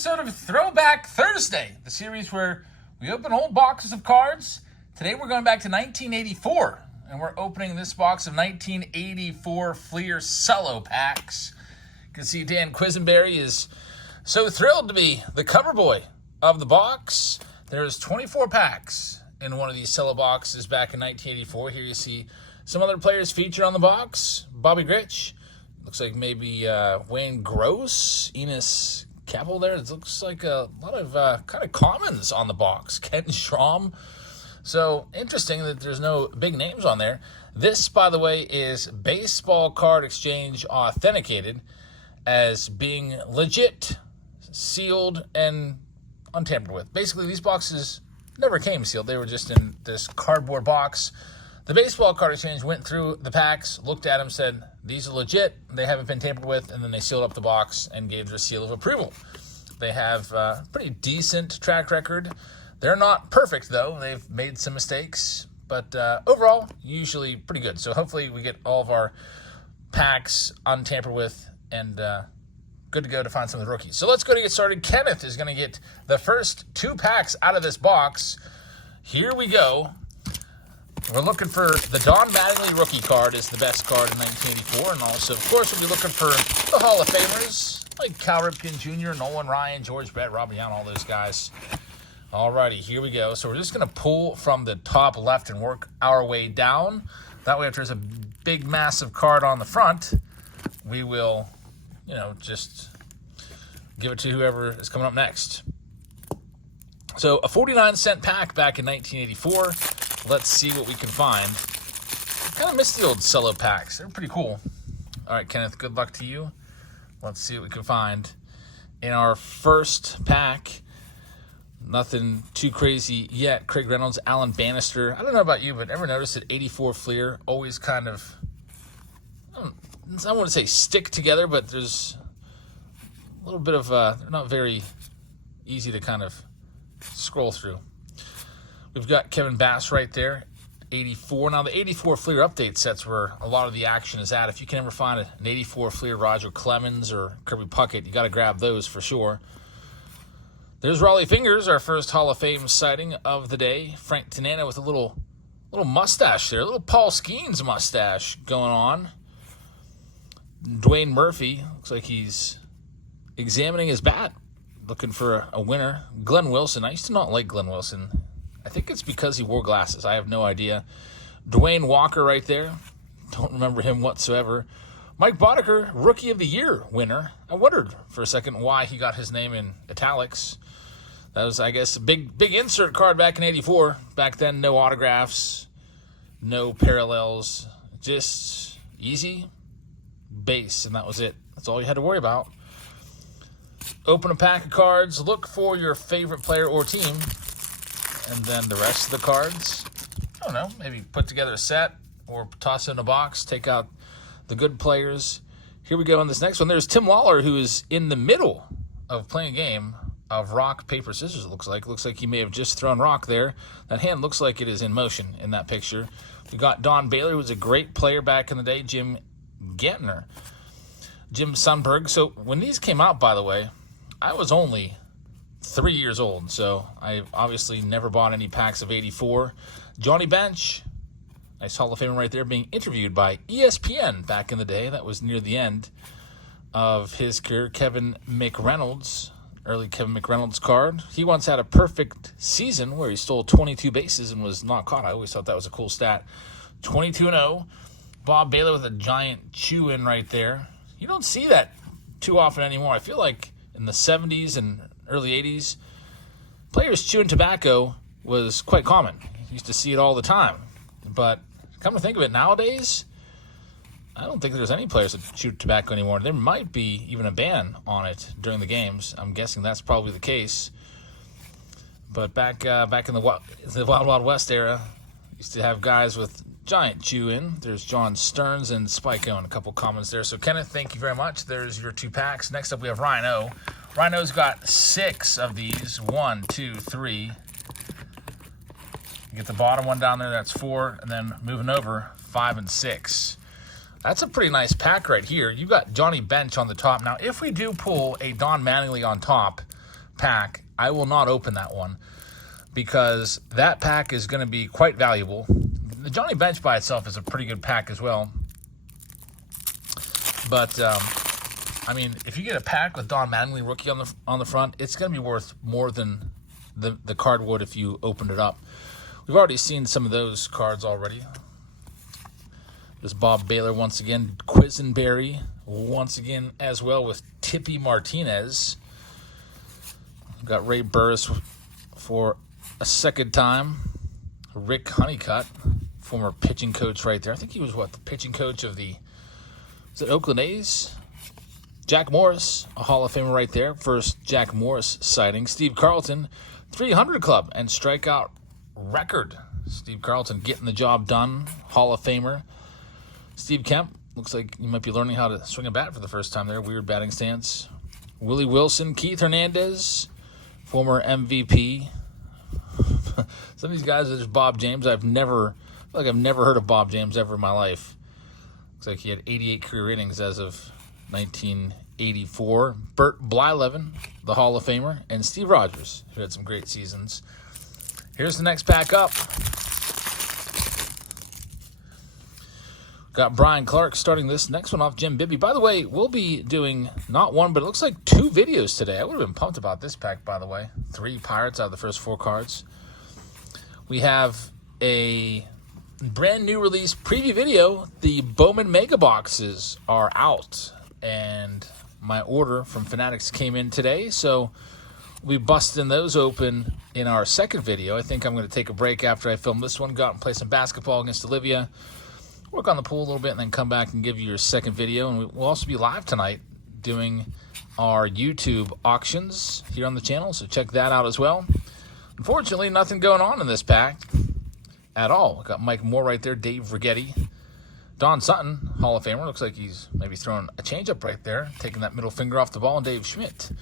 episode of Throwback Thursday, the series where we open old boxes of cards. Today we're going back to 1984, and we're opening this box of 1984 FLEER CELLO packs. You can see Dan Quisenberry is so thrilled to be the cover boy of the box. There's 24 packs in one of these CELLO boxes back in 1984. Here you see some other players featured on the box. Bobby Grich. Looks like maybe Wayne Gross, Enos Capel there. It looks like a lot of kind of commons on the box. Ken Schramm. So interesting that there's no big names on there. This, by the way, is Baseball Card Exchange authenticated as being legit, sealed, and untampered with. Basically, these boxes never came sealed. They were just in this cardboard box. The Baseball Card Exchange went through the packs, looked at them, said, these are legit, they haven't been tampered with, and then they sealed up the box and gave their seal of approval. They have a pretty decent track record. They're not perfect, though. They've made some mistakes, but overall, usually pretty good. So hopefully we get all of our packs untampered with and good to go to find some of the rookies. So let's go to get started. Kenneth is going to get the first 2 packs out of this box. Here we go. We're looking for the Don Mattingly rookie card is the best card in 1984. And also, of course, we'll be looking for the Hall of Famers like Cal Ripken Jr., Nolan Ryan, George Brett, Robert Young, all those guys. Alrighty, here we go. So we're just going to pull from the top left and work our way down. That way, if there's a big, massive card on the front, we will, just give it to whoever is coming up next. So a 49-cent pack back in 1984. Let's see what we can find. I kind of miss the old CELLO packs. They're pretty cool. All right, Kenneth, good luck to you. Let's see what we can find. In our first pack, nothing too crazy yet. Craig Reynolds, Alan Bannister. I don't know about you, but ever noticed that 84 FLEER always kind of, I don't want to say stick together, but there's a little bit of, they're not very easy to kind of scroll through. We've got Kevin Bass right there, 84. Now, the 84 FLEER update sets where a lot of the action is at. If you can ever find an 84 FLEER Roger Clemens or Kirby Puckett, you got to grab those for sure. There's Raleigh Fingers, our first Hall of Fame sighting of the day. Frank Tanana with a little mustache there, a little Paul Skeens mustache going on. Dwayne Murphy, looks like he's examining his bat, looking for a winner. Glenn Wilson, I used to not like Glenn Wilson. I think it's because he wore glasses. I have no idea. Dwayne Walker right there. Don't remember him whatsoever. Mike Boddicker, Rookie of the Year winner. I wondered for a second why he got his name in italics. That was, I guess, a big insert card back in 84. Back then, no autographs, no parallels. Just easy base, and that was it. That's all you had to worry about. Open a pack of cards. Look for your favorite player or team. And then the rest of the cards, I don't know, maybe put together a set or toss it in a box, take out the good players. Here we go on this next one. There's Tim Lawler, who is in the middle of playing a game of rock, paper, scissors, it looks like. Looks like he may have just thrown rock there. That hand looks like it is in motion in that picture. We got Don Baylor, who was a great player back in the day. Jim Gantner. Jim Sundberg. So when these came out, by the way, I was only 3 years old, so I obviously never bought any packs of 84. Johnny Bench, nice Hall of Famer right there, being interviewed by ESPN back in the day. That was near the end of his career. Kevin McReynolds, early Kevin McReynolds card. He once had a perfect season where he stole 22 bases and was not caught. I always thought that was a cool stat. 22-0. Bob Baylor with a giant chew-in right there. You don't see that too often anymore. I feel like in the 70s and early 80s, players chewing tobacco was quite common. You used to see it all the time. But come to think of it, nowadays, I don't think there's any players that chew tobacco anymore. There might be even a ban on it during the games. I'm guessing that's probably the case. But back in the Wild Wild West era, used to have guys with giant chew-in. There's John Stearns and Spike Owen, a couple comments there. So, Kenneth, thank you very much. There's your 2 packs. Next up, we have Rhino. Rhino's got 6 of these. 1, 2, 3. You get the bottom one down there, that's 4. And then moving over, 5 and 6. That's a pretty nice pack right here. You got Johnny Bench on the top. Now, if we do pull a Don Mattingly on top, pack, I will not open that one because that pack is going to be quite valuable. The Johnny Bench by itself is a pretty good pack as well. But, I mean, if you get a pack with Don Mattingly rookie on the front, it's going to be worth more than the card would if you opened it up. We've already seen some of those cards already. There's Bob Baylor once again, Quisenberry once again as well with Tippy Martinez. We've got Ray Burris for a second time. Rick Honeycutt, former pitching coach right there. I think he was, the pitching coach of the, is it Oakland A's? Jack Morris, a Hall of Famer right there. First Jack Morris sighting. Steve Carlton, 300 Club and strikeout record. Steve Carlton getting the job done. Hall of Famer. Steve Kemp, looks like you might be learning how to swing a bat for the first time there. Weird batting stance. Willie Wilson, Keith Hernandez, former MVP. Some of these guys, there's Bob James. I've never heard of Bob James ever in my life. Looks like he had 88 career innings as of 1984. Bert Blyleven, the Hall of Famer, and Steve Rogers, who had some great seasons. Here's the next pack up. Got Brian Clark starting this next one off. Jim Bibby. By the way, we'll be doing not one, but it looks like 2 videos today. I would have been pumped about this pack, by the way. 3 Pirates out of the first 4 cards. We have a brand new release preview video. The Bowman Mega Boxes are out, and my order from Fanatics came in today, so we busting those open in our second video. I think I'm going to take a break after I film this one, go out and play some basketball against Olivia, work on the pool a little bit, and then come back and give you your second video. And we'll also be live tonight doing our YouTube auctions here on the channel, so check that out as well. Unfortunately, nothing going on in this pack at all. We got Mike Moore right there, Dave Rigetti, Don Sutton, Hall of Famer. Looks like he's maybe throwing a changeup right there, taking that middle finger off the ball, and Dave Schmidt.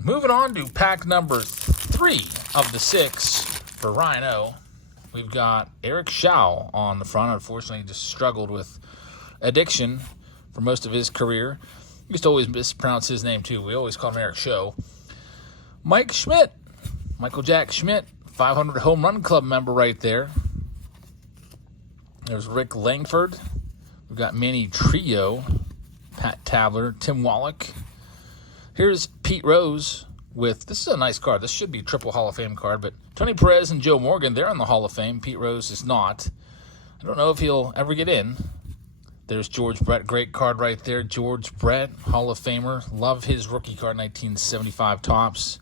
Moving on to pack number 3 of the 6 for Ryan O. We've got Eric Shao on the front. Unfortunately, he just struggled with addiction for most of his career. We used to always mispronounce his name, too. We always called him Eric Show. Mike Schmidt, Michael Jack Schmidt, 500 Home Run Club member right there. There's Rick Langford. We've got Manny Trio, Pat Tabler, Tim Wallach. Here's Pete Rose with, this is a nice card. This should be a triple Hall of Fame card, but Tony Perez and Joe Morgan, they're in the Hall of Fame. Pete Rose is not. I don't know if he'll ever get in. There's George Brett, great card right there. George Brett, Hall of Famer. Love his rookie card, 1975 Topps.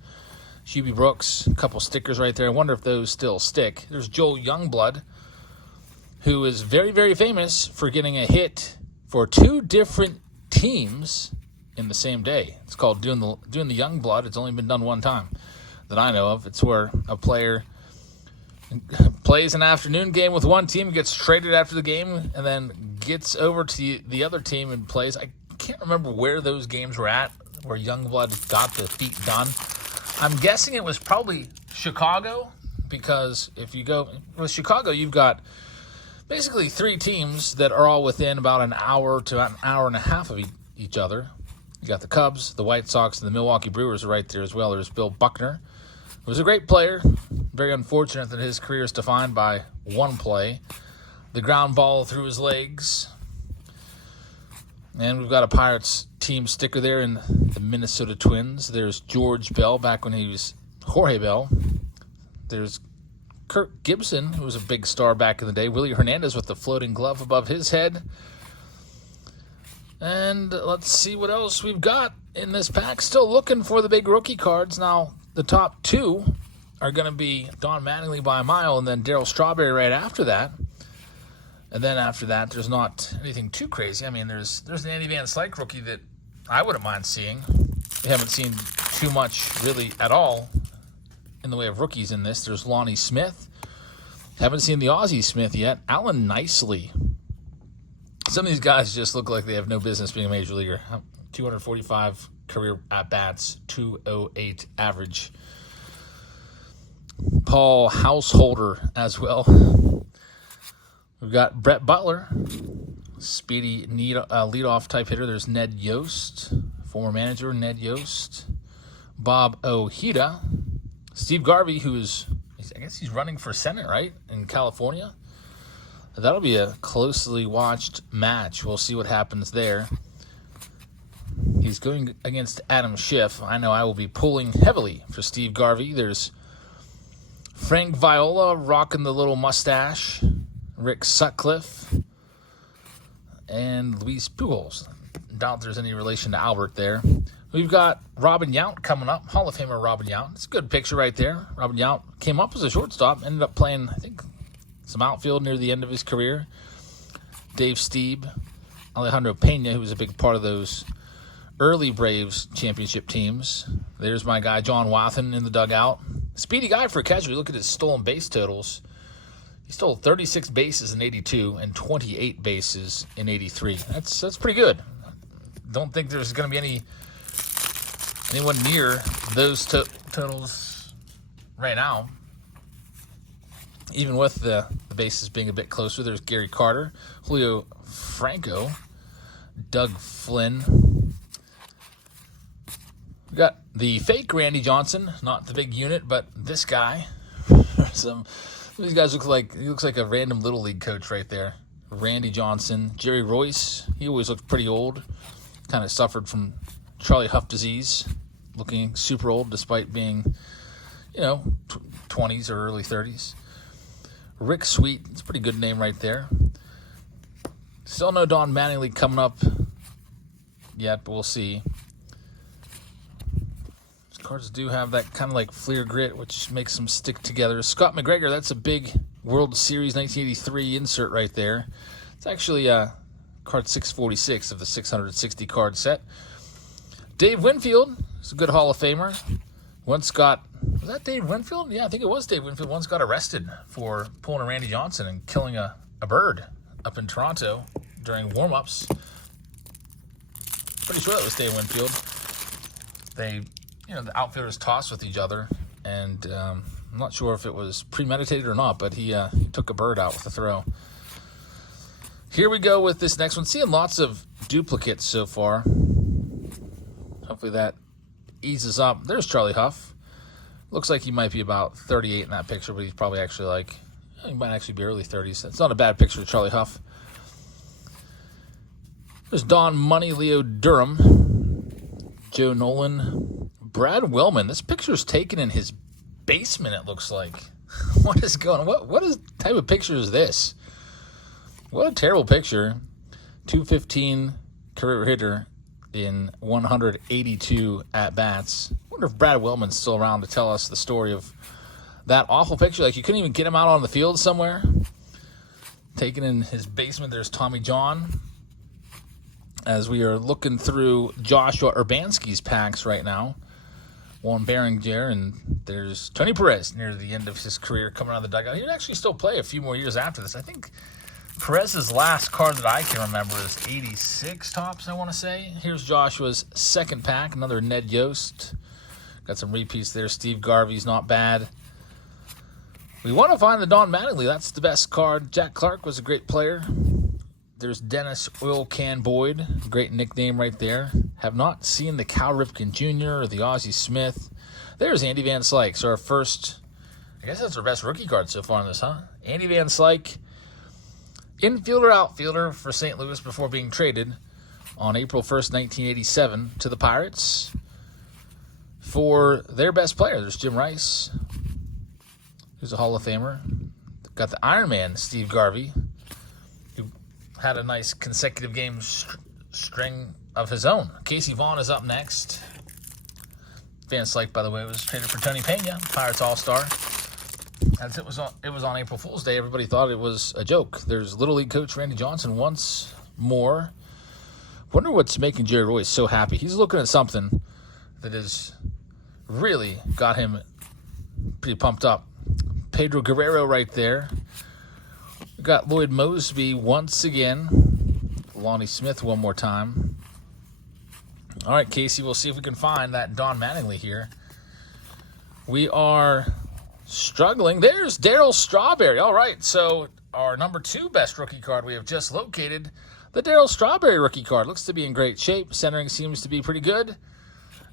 Hubie Brooks, a couple stickers right there. I wonder if those still stick. There's Joel Youngblood, who is very, very famous for getting a hit for 2 different teams in the same day. It's called doing the Youngblood. It's only been done one time that I know of. It's where a player plays an afternoon game with one team, gets traded after the game, and then gets over to the other team and plays. I can't remember where those games were at, where Youngblood got the feat done. I'm guessing it was probably Chicago, because if you go with Chicago, you've got basically 3 teams that are all within about an hour to an hour and a half of each other. You got the Cubs, the White Sox, and the Milwaukee Brewers are right there as well. There's Bill Buckner, who was a great player. Very unfortunate that his career is defined by one play, the ground ball through his legs. And we've got a Pirates team sticker there in the Minnesota Twins. There's George Bell back when he was Jorge Bell. There's Kirk Gibson, who was a big star back in the day. Willie Hernandez with the floating glove above his head. And let's see what else we've got in this pack. Still looking for the big rookie cards. Now, the top 2 are going to be Don Mattingly by a mile, and then Darryl Strawberry right after that. And then after that, there's not anything too crazy. I mean, there's an Andy Van Slyke rookie that I wouldn't mind seeing. We haven't seen too much really at all in the way of rookies in this. There's Lonnie Smith. Haven't seen the Ozzie Smith yet. Alan Nicely. Some of these guys just look like they have no business being a major leaguer. 245 career at-bats, 208 average. Paul Householder as well. We've got Brett Butler, speedy leadoff type hitter. There's Ned Yost, former manager Ned Yost. Bob Ojeda. Steve Garvey, I guess he's running for Senate, right, in California. That'll be a closely watched match. We'll see what happens there. He's going against Adam Schiff. I know I will be pulling heavily for Steve Garvey. There's Frank Viola rocking the little mustache. Rick Sutcliffe. And Luis Pujols. Doubt there's any relation to Albert there. We've got Robin Yount coming up. Hall of Famer Robin Yount. It's a good picture right there. Robin Yount came up as a shortstop. Ended up playing, I think, some outfield near the end of his career. Dave Stieb. Alejandro Pena, who was a big part of those early Braves championship teams. There's my guy, John Wathan, in the dugout. Speedy guy for a catcher. Look at his stolen base totals. He stole 36 bases in 82 and 28 bases in 83. That's pretty good. Don't think there's going to be anyone near those totals right now. Even with the bases being a bit closer, there's Gary Carter, Julio Franco, Doug Flynn. We got the fake Randy Johnson, not the big unit, but this guy. These guys he looks like a random Little League coach right there. Randy Johnson. Jerry Royce, he always looked pretty old. Kind of suffered from Charlie Huff disease, looking super old despite being, 20s or early 30s. Rick Sweet, it's a pretty good name right there. Still no Don Mattingly coming up yet, but we'll see. These cards do have that kind of like FLEER grit, which makes them stick together. Scott McGregor, that's a big World Series 1983 insert right there. It's actually card 646 of the 660 card set. Dave Winfield is a good Hall of Famer. Was that Dave Winfield? Yeah, I think it was Dave Winfield. Once got arrested for pulling a Randy Johnson and killing a bird up in Toronto during warm-ups. Pretty sure that was Dave Winfield. The outfielders tossed with each other, and I'm not sure if it was premeditated or not, but he took a bird out with a throw. Here we go with this next one. Seeing lots of duplicates so far. Hopefully that eases up. There's Charlie Huff. Looks like he might be about 38 in that picture, but he's probably actually he might actually be early 30s. That's not a bad picture of Charlie Huff. There's Don Money, Leo Durham, Joe Nolan, Brad Wellman. This picture's taken in his basement, it looks like. What is going on? What type of picture is this? What a terrible picture. 215 career hitter in 182 at-bats. I wonder if Brad Wellman's still around to tell us the story of that awful picture. Like, you couldn't even get him out on the field somewhere. Taken in his basement, there's Tommy John. As we are looking through Joshua Urbanski's packs right now. Juan Berenger, and there's Tony Perez near the end of his career coming out of the dugout. He would actually still play a few more years after this. I think Perez's last card that I can remember is 86 tops, I want to say. Here's Joshua's second pack, another Ned Yost. Got some repeats there. Steve Garvey's not bad. We want to find the Don Mattingly. That's the best card. Jack Clark was a great player. There's Dennis Oil Can Boyd. Great nickname right there. Have not seen the Cal Ripken Jr. or the Ozzie Smith. There's Andy Van Slyke. So our first, I guess that's our best rookie card so far in this, huh? Andy Van Slyke. Infielder, outfielder for St. Louis before being traded on April 1st, 1987 to the Pirates for their best player. There's Jim Rice, who's a Hall of Famer. Got the Iron Man, Steve Garvey, who had a nice consecutive game string of his own. Casey Vaughn is up next. Van Slyke, by the way, was traded for Tony Pena, Pirates All-Star. As it was on April Fool's Day, everybody thought it was a joke. There's Little League coach Randy Johnson once more. Wonder what's making Jerry Royce so happy. He's looking at something that has really got him pretty pumped up. Pedro Guerrero right there. We got Lloyd Mosby once again. Lonnie Smith one more time. All right, Casey, we'll see if we can find that Don Mattingly here. We are struggling. There's Darryl Strawberry. All right, so our number 2 best rookie card we have just located. The Darryl Strawberry rookie card looks to be in great shape. Centering seems to be pretty good.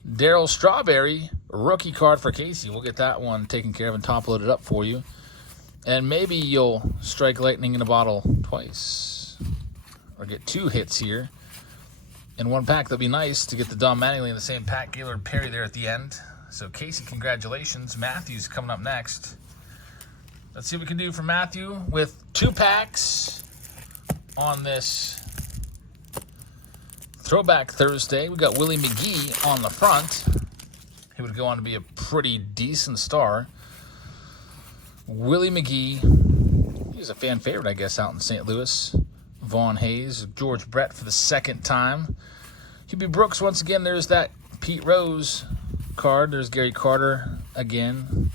Daryl Strawberry, rookie card for Casey. We'll get that one taken care of and top loaded up for you. And maybe you'll strike lightning in a bottle twice. Or get 2 hits here in one pack. That'll be nice to get the Don Mattingly in the same pack. Gaylord Perry there at the end. So Casey, congratulations. Matthew's coming up next. Let's see what we can do for Matthew with 2 packs on this Throwback Thursday. We got Willie McGee on the front. He would go on to be a pretty decent star. Willie McGee, he's a fan favorite, I guess, out in St. Louis. Vaughn Hayes, George Brett for the second time. Hubie Brooks, once again, there's that Pete Rose card. There's Gary Carter again.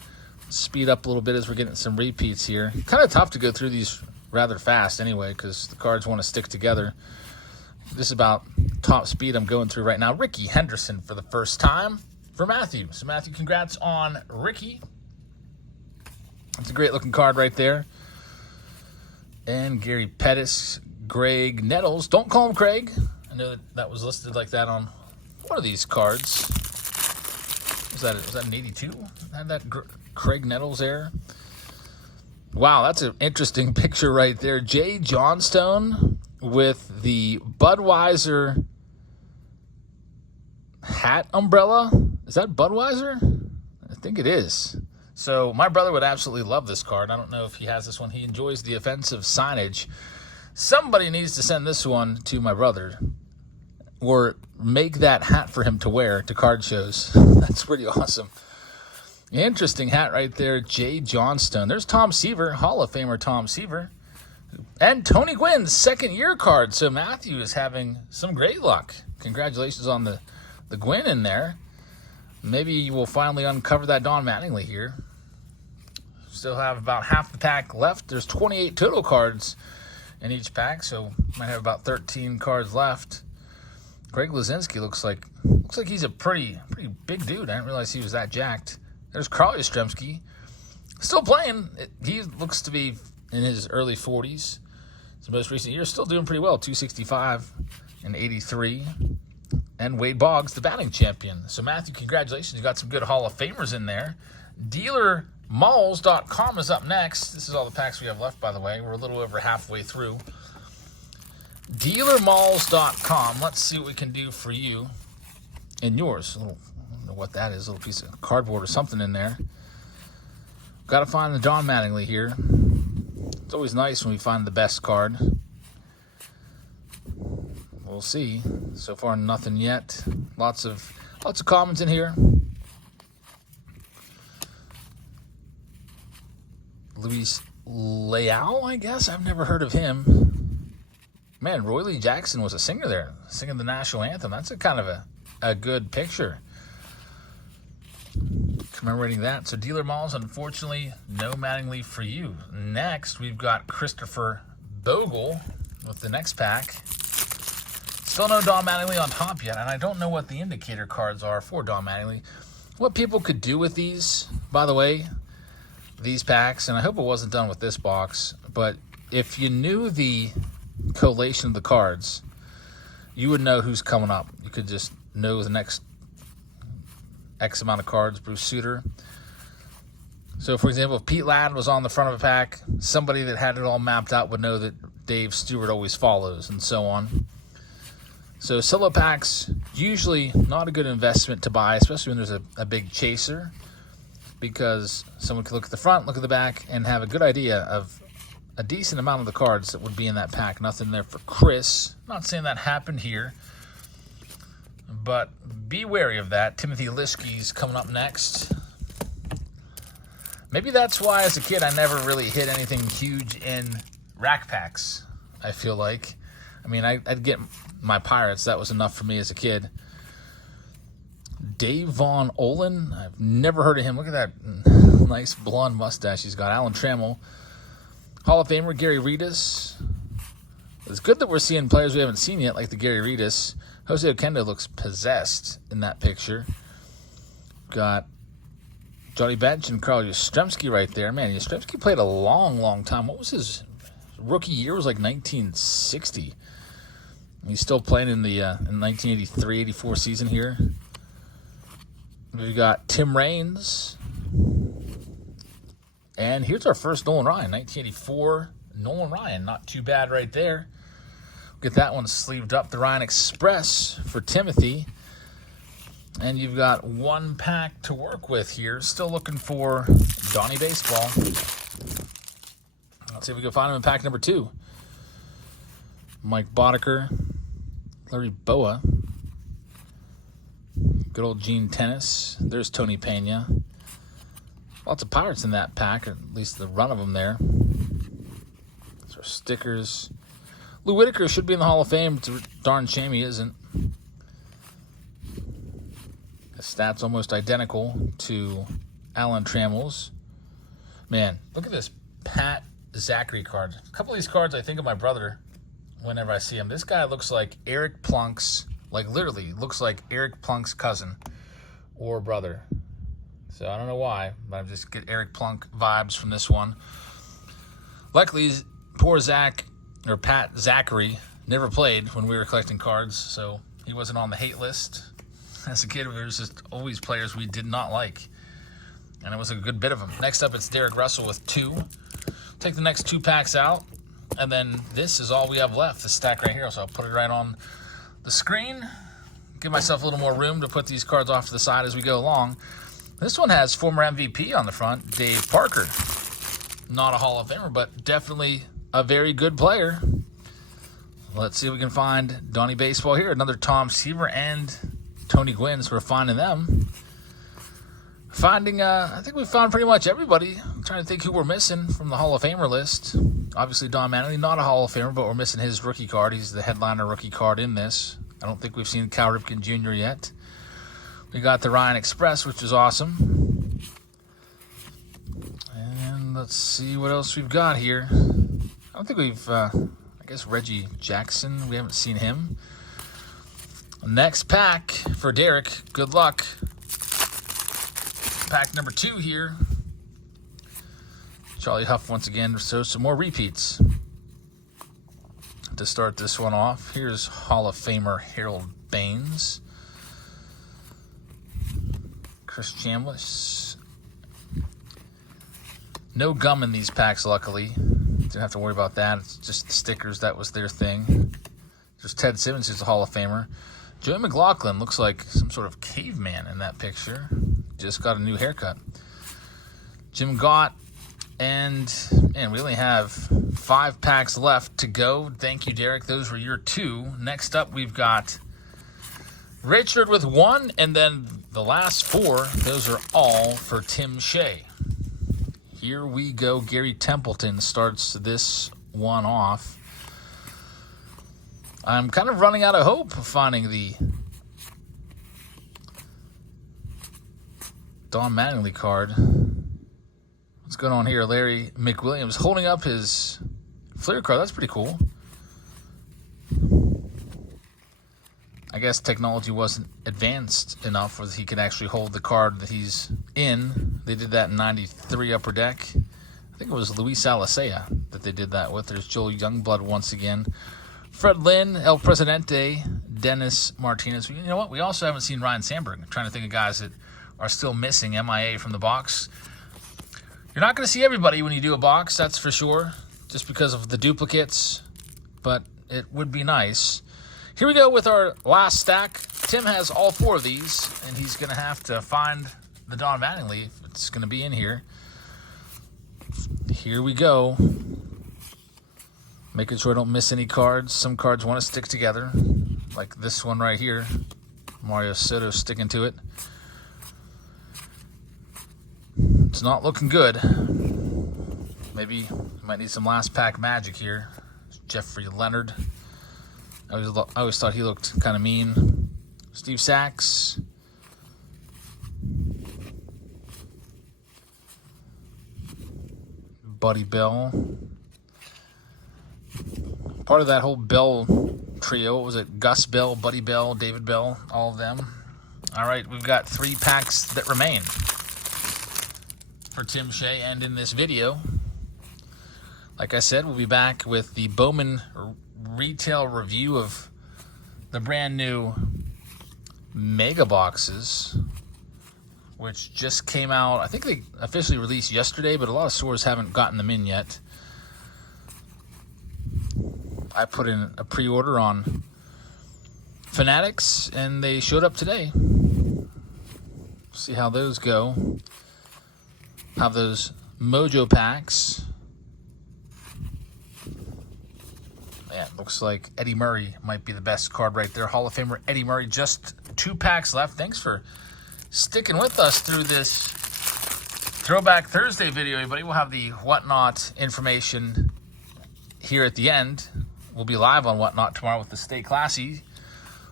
Speed up a little bit as we're getting some repeats here. Kind of tough to go through these rather fast anyway because the cards want to stick together. This is about top speed I'm going through right now. Ricky Henderson for the first time for Matthew. So Matthew, congrats on Ricky. It's a great looking card right there. And Gary Pettis, Greg Nettles. Don't call him Craig. I know that was listed like that on one of these cards. Was that an 82? Had that Craig Nettles there. Wow, that's an interesting picture right there. Jay Johnstone with the Budweiser hat umbrella. Is that Budweiser? I think it is. So my brother would absolutely love this card. I don't know if he has this one. He enjoys the offensive signage. Somebody needs to send this one to my brother or make that hat for him to wear to card shows. That's pretty awesome. Interesting hat right there, Jay Johnstone. There's Tom Seaver, Hall of Famer Tom Seaver. And Tony Gwynn's second-year card. So Matthew is having some great luck. Congratulations on the Gwynn in there. Maybe you will finally uncover that Don Mattingly here. Still have about half the pack left. There's 28 total cards in each pack, so might have about 13 cards left. Greg Luzinski looks like he's a pretty big dude. I didn't realize he was that jacked. There's Carl Yastrzemski. Still playing. He looks to be in his early 40s. His most recent year, still doing pretty well. 265 and 83. And Wade Boggs, the batting champion. So, Matthew, congratulations. You got some good Hall of Famers in there. DealerMalls.com is up next. This is all the packs we have left, by the way. We're a little over halfway through. DealerMalls.com. Let's see what we can do for you and yours. I don't know what that is. A little piece of cardboard or something in there. Got to find the Don Mattingly here. It's always nice when we find the best card. We'll see. So far, nothing yet. Lots of commons in here. Luis Leal, I guess. I've never heard of him. Man, Roy Lee Jackson was a singer there, singing the national anthem. That's a kind of a good picture. Commemorating that. So Dealer Malls, unfortunately, no Mattingly for you. Next, we've got Christopher Bogle with the next pack. Still no Don Mattingly on top yet, and I don't know what the indicator cards are for Don Mattingly. What people could do with these, by the way, these packs, and I hope it wasn't done with this box, but if you knew the collation of the cards, you would know who's coming up. You could just know the next X amount of cards. Bruce Sutter. So, for example, if Pete Ladd was on the front of a pack, somebody that had it all mapped out would know that Dave Stewart always follows, and so on. So CELLO packs, usually not a good investment to buy, especially when there's a big chaser, because someone can look at the front, look at the back, and have a good idea of a decent amount of the cards that would be in that pack. Nothing there for Chris. Not saying that happened here, but be wary of that. Timothy Lischke's coming up next. Maybe that's why, as a kid, I never really hit anything huge in rack packs, I feel like. I mean, I'd get my Pirates. That was enough for me as a kid. Dave Von Olin. I've never heard of him. Look at that nice blonde mustache he's got. Alan Trammell. Hall of Famer Gary Reedus. It's good that we're seeing players we haven't seen yet, like the Gary Reedus. Jose Oquendo looks possessed in that picture. Got Johnny Bench and Carl Yastrzemski right there. Man, Yastrzemski played a long, long time. What was his rookie year? It was like 1960. He's still playing in the 1983-84 season here. We've got Tim Raines. And here's our first Nolan Ryan, 1984 Nolan Ryan. Not too bad right there. Get that one sleeved up. The Ryan Express for Timothy. And you've got one pack to work with here. Still looking for Donnie Baseball. Let's see if we can find him in pack number 2. Mike Boddicker, Larry Boa. Good old Gene Tennis. There's Tony Pena. Lots of Pirates in that pack, or at least the run of them there. Those are stickers. Lou Whitaker should be in the Hall of Fame. It's a darn shame he isn't. His stats almost identical to Alan Trammell's. Man, look at this Pat Zachary card. A couple of these cards, I think of my brother whenever I see him. This guy looks like Eric Plunk's, like literally looks like Eric Plunk's cousin or brother. So I don't know why, but I just get Eric Plunk vibes from this one. Luckily, poor Zach, or Pat Zachary, never played when we were collecting cards, so he wasn't on the hate list. As a kid, there was just always players we did not like, and it was a good bit of them. Next up, it's Derek Russell with 2. Take the next 2 packs out, and then this is all we have left, this stack right here, so I'll put it right on the screen. Give myself a little more room to put these cards off to the side as we go along. This one has former MVP on the front, Dave Parker. Not a Hall of Famer, but definitely a very good player. Let's see if we can find Donnie Baseball here. Another Tom Seaver and Tony Gwynn, so we're finding them. I think we found pretty much everybody. I'm trying to think who we're missing from the Hall of Famer list. Obviously, Don Mattingly, not a Hall of Famer, but we're missing his rookie card. He's the headliner rookie card in this. I don't think we've seen Cal Ripken Jr. yet. We got the Ryan Express, which is awesome. And let's see what else we've got here. I don't think we've, I guess Reggie Jackson, we haven't seen him. Next pack for Derek. Good luck. Pack number 2 here. Charlie Huff once again, so some more repeats. To start this one off, here's Hall of Famer Harold Baines. Chris Chambliss. No gum in these packs, luckily. Didn't have to worry about that. It's just the stickers. That was their thing. There's Ted Simmons, who's a Hall of Famer. Joey McLaughlin looks like some sort of caveman in that picture. Just got a new haircut. Jim Gott. And, man, we only have 5 packs left to go. Thank you, Derek. Those were your 2. Next up, we've got Richard with 1, and then the last 4, those are all for Tim Shea. Here we go. Gary Templeton starts this one off. I'm kind of running out of hope of finding the Don Mattingly card. What's going on here? Larry McWilliams holding up his FLEER card. That's pretty cool. I guess technology wasn't advanced enough where he could actually hold the card that he's in. They did that in 93 Upper Deck. I think it was Luis Alicea that they did that with. There's Joel Youngblood once again. Fred Lynn, El Presidente, Dennis Martinez. You know what? We also haven't seen Ryan Sandberg. I'm trying to think of guys that are still missing MIA from the box. You're not going to see everybody when you do a box, that's for sure, just because of the duplicates, but it would be nice. Here we go with our last stack. Tim has all 4 of these, and he's going to have to find the Don Mattingly if it's going to be in here. Here we go. Making sure I don't miss any cards. Some cards want to stick together, like this one right here. Mario Soto sticking to it. It's not looking good. Maybe might need some last pack magic here. Jeffrey Leonard. I always thought he looked kind of mean. Steve Sachs. Buddy Bell. Part of that whole Bell trio. What was it? Gus Bell, Buddy Bell, David Bell, all of them. All right, we've got 3 packs that remain for Tim Shea and in this video. Like I said, we'll be back with the Bowman retail review of the brand new mega boxes which just came out. I think they officially released yesterday, but a lot of stores haven't gotten them in yet. I put in a pre-order on Fanatics, and they showed up today. See how those go. Have those Mojo packs. Yeah, looks like Eddie Murray might be the best card right there. Hall of Famer Eddie Murray. Just 2 packs left. Thanks for sticking with us through this Throwback Thursday video, everybody. We'll have the Whatnot information here at the end. We'll be live on Whatnot tomorrow with the Stay Classy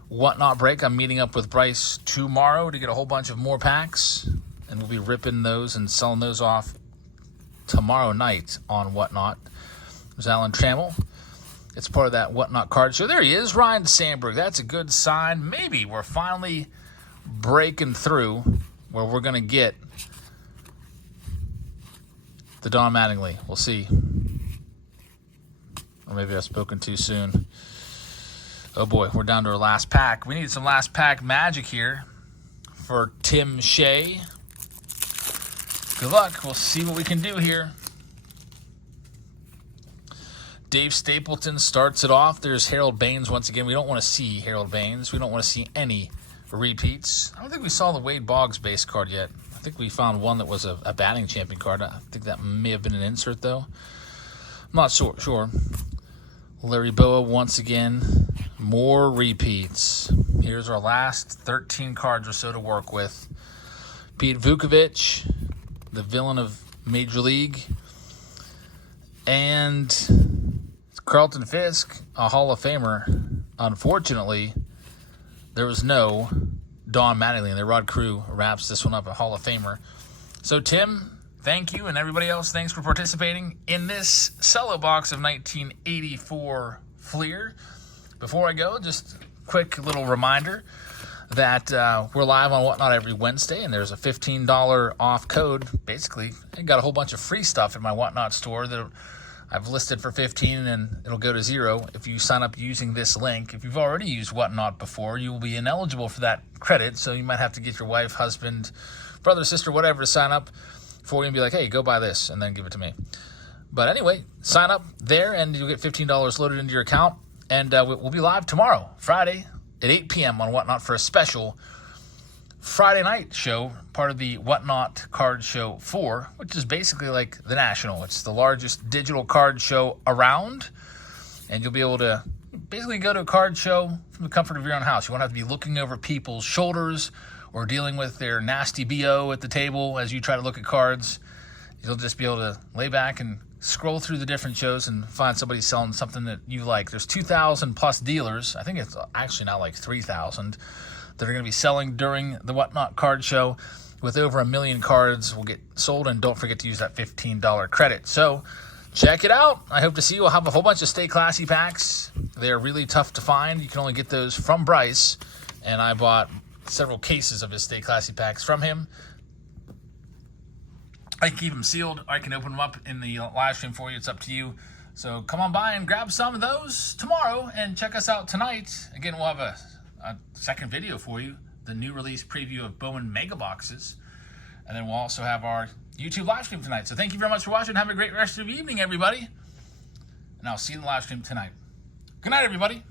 Whatnot break. I'm meeting up with Bryce tomorrow to get a whole bunch of more packs, and we'll be ripping those and selling those off tomorrow night on Whatnot. There's Alan Trammell. It's part of that Whatnot card show. There he is, Ryan Sandberg. That's a good sign. Maybe we're finally breaking through where we're going to get the Don Mattingly. We'll see. Or maybe I've spoken too soon. Oh boy, we're down to our last pack. We need some last pack magic here for Tim Shea. Good luck. We'll see what we can do here. Dave Stapleton starts it off. There's Harold Baines once again. We don't want to see Harold Baines. We don't want to see any repeats. I don't think we saw the Wade Boggs base card yet. I think we found one that was a batting champion card. I think that may have been an insert, though. I'm not sure. Larry Boa once again. More repeats. Here's our last 13 cards or so to work with. Pete Vukovich, the villain of Major League. And Carlton Fisk, a Hall of Famer. Unfortunately, there was no Don Mattingly, and the Rod Crew wraps this one up, a Hall of Famer. So, Tim, thank you, and everybody else, thanks for participating in this cello box of 1984 FLEER. Before I go, just a quick little reminder that we're live on Whatnot every Wednesday, and there's a $15 off code. Basically, I got a whole bunch of free stuff in my Whatnot store that I've listed for $15, and it'll go to $0 if you sign up using this link. If you've already used Whatnot before, you will be ineligible for that credit, so you might have to get your wife, husband, brother, sister, whatever to sign up for you and be like, hey, go buy this, and then give it to me. But anyway, sign up there, and you'll get $15 loaded into your account, and we'll be live tomorrow, Friday, at 8 p.m. on Whatnot for a special Friday night show, part of the Whatnot Card Show 4, which is basically like the National. It's the largest digital card show around, and you'll be able to basically go to a card show from the comfort of your own house. You won't have to be looking over people's shoulders or dealing with their nasty BO at the table as you try to look at cards. You'll just be able to lay back and scroll through the different shows and find somebody selling something that you like. There's 2,000 plus dealers. I think it's actually now like 3,000 that are going to be selling during the Whatnot card show. With over 1 million cards will get sold, and don't forget to use that $15 credit. So check it out. I hope to see you. We'll have a whole bunch of Stay Classy packs. They're really tough to find. You can only get those from Bryce, and I bought several cases of his Stay Classy packs from him. I can keep them sealed. I can open them up in the live stream for you. It's up to you. So come on by and grab some of those tomorrow, and check us out tonight. Again, we'll have a second video for you, the new release preview of Bowman Mega Boxes. And then we'll also have our YouTube live stream tonight. So thank you very much for watching. Have a great rest of your evening, everybody. And I'll see you in the live stream tonight. Good night, everybody.